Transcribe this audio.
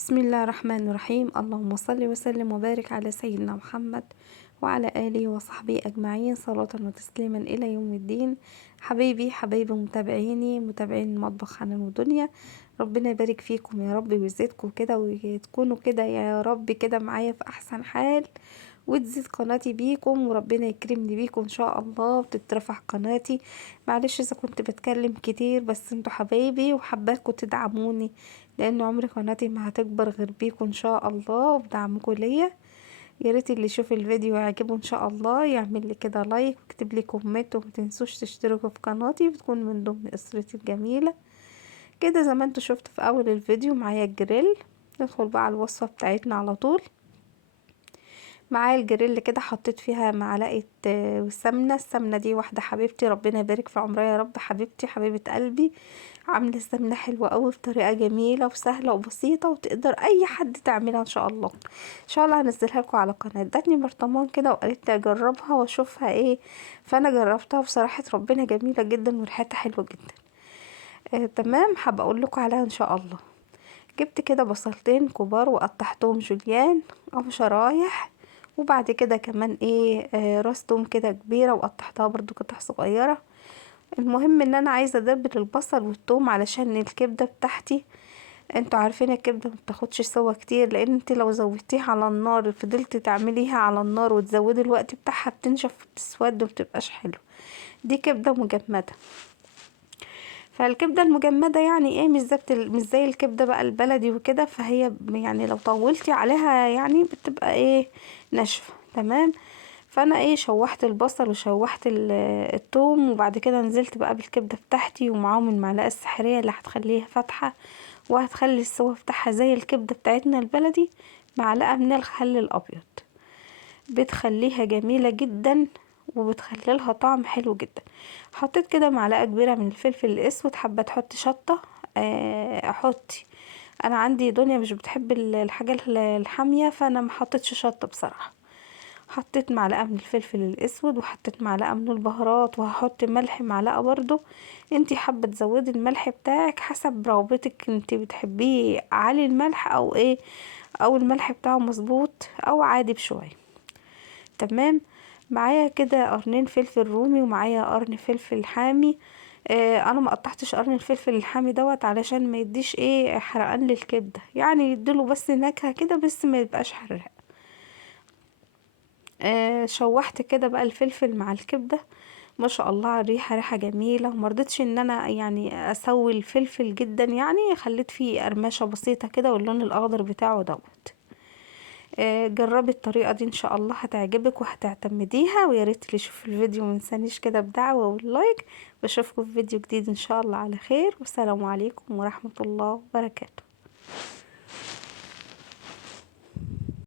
بسم الله الرحمن الرحيم. اللهم صل وسلم وبارك على سيدنا محمد وعلى آله وصحبه أجمعين، صلاة وتسليما إلى يوم الدين. حبايبي متابعين مطبخ حنان ودنيا، ربنا يبارك فيكم يا رب ويزيدكم كده وتكونوا كده يا رب كده معايا في أحسن حال، وتزيد قناتي بيكم وربنا يكرمني بيكم ان شاء الله وتترفع قناتي. معلش اذا كنت بتكلم كتير، بس انتوا حبايبي وحباكم تدعموني، لان عمر قناتي ما هتكبر غير بيكم ان شاء الله وبدعمكم ليا. يا ريت اللي يشوف الفيديو يعجبه ان شاء الله يعمل لي كده لايك ويكتب لي كومنت، وما تنسوش تشتركوا في قناتي بتكون من ضمن اسرتي الجميله كده. زي ما انتوا شفتوا في اول الفيديو معايا الجريل. ندخل بقى على الوصفه بتاعتنا على طول. معايا الجريل كده حطيت فيها معلقه سمنه. السمنه دي واحده حبيبتي، ربنا يبارك في عمرها يا رب، حبيبتي حبيبه قلبي، عامله السمنه حلوه قوي بطريقه جميله وسهله وبسيطه، وتقدر اي حد تعملها ان شاء الله. ان شاء الله هنزلها لكم على القناه. ادتني برطمان كده وقالت لي اجربها واشوفها ايه، فانا جربتها بصراحه ربنا جميله جدا وريحتها حلوه جدا. تمام، حابه اقول لكم عليها ان شاء الله. جبت كده بصلتين كبار وقطعتهم جوليان او شرايح، وبعد كده كمان راس توم كده كبيره وقطعتها برضو قطع صغيره. المهم ان انا عايزه ادبل البصل والثوم علشان الكبده بتاعتي. انتوا عارفين الكبده مبتاخدش سوا كتير، لان انت لو زودتيها على النار فضلت تعمليها على النار وتزودي الوقت بتاعها بتنشف وتسود ومبتبقاش حلو. دي كبده مجمده. فالكبده المجمده يعني مش زي الكبده بقى البلدي وكده، فهي يعني لو طولتي عليها يعني بتبقى ناشفه. تمام. فانا شوحت البصل وشوحت الثوم، وبعد كده نزلت بقى بالكبده بتاعتي ومعاهم المعلقه السحريه اللي هتخليها فاتحه وهتخلي السوا بتاعها زي الكبده بتاعتنا البلدي. معلقه من الخل الابيض بتخليها جميله جدا وبتخلي لها طعم حلو جدا. حطيت كده معلقه كبيره من الفلفل الاسود. حابه تحطي شطه احطي. انا عندي دنيا مش بتحب الحاجه الحاميه، فانا ما حطيتش شطه بصراحه. حطيت معلقه من الفلفل الاسود وحطيت معلقه من البهارات، وهحط ملح معلقه برضو. انتي حابه تزودي الملح بتاعك حسب رغبتك، انتي بتحبيه عالي الملح او او الملح بتاعه مظبوط او عادي بشويه. تمام. معايا كده قرنين فلفل رومي ومعايا قرن فلفل حامي. انا ما قطعتش قرن الفلفل الحامي دوت علشان ما يديش حرقان للكبده، يعني يديله بس نكهه كده بس ما يبقاش حراق. شوحت كده بقى الفلفل مع الكبده. ما شاء الله على الريحه، ريحه جميله. ومرضتش ان انا يعني اسوي الفلفل جدا، يعني خليت فيه قرمشه بسيطه كده واللون الاخضر بتاعه دوت. جربي الطريقه دي ان شاء الله هتعجبك وهتعتمديها. ويا ريت اللي يشوف الفيديو منسانيش كده بدعوه واللايك. بشوفكم في فيديو جديد ان شاء الله على خير، والسلام عليكم ورحمه الله وبركاته.